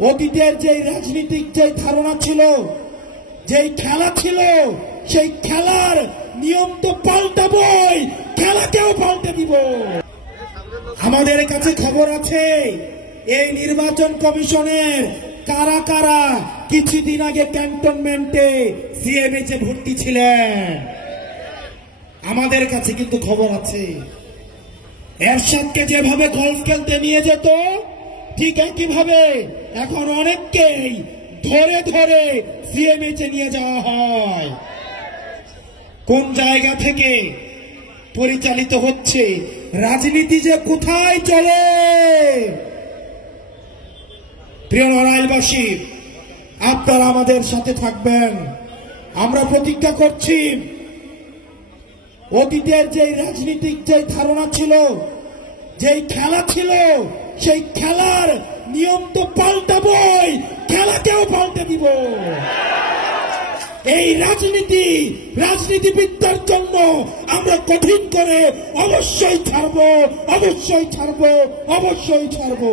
অতীতের যে রাজনীতিক যে ধারণা ছিল, যেই খেলা ছিল, সেই খেলার নিয়ম তো পাল্টাবই, খেলাকেও পাল্টে দিব। আমাদের কাছে খবর আছে এই নির্বাচন কমিশনের কারা কারা কিছুদিন আগে ক্যান্টনমেন্টে সিএমএইচে ভর্তি ছিলেন। আমাদের কাছে কিন্তু খবর আছে এরশাদকে যেভাবে গলফ খেলতে নিয়ে যেত, ঠিক একইভাবে এখন অনেককেই ধরে ধরে সিএমএইচে নিয়ে যাওয়া হয়। কোন জায়গা থেকে পরিচালিত হচ্ছে রাজনীতি, যে কোথায় চলে। প্রিয় নড়াইলবাসী, আপনারা আমাদের সাথে থাকবেন। আমরা প্রতিজ্ঞা করছি অতীতের যে রাজনীতিক যে ধারণা ছিল, যেই খেলা ছিল, সেই খেলার নিয়ম তো পাল্টাবই, খেলাকেও পাল্টে দিব। এই রাজনীতিবিদদের জন্য আমরা কঠিন করে অবশ্যই ছাড়বো, অবশ্যই ছাড়বো, অবশ্যই ছাড়বো।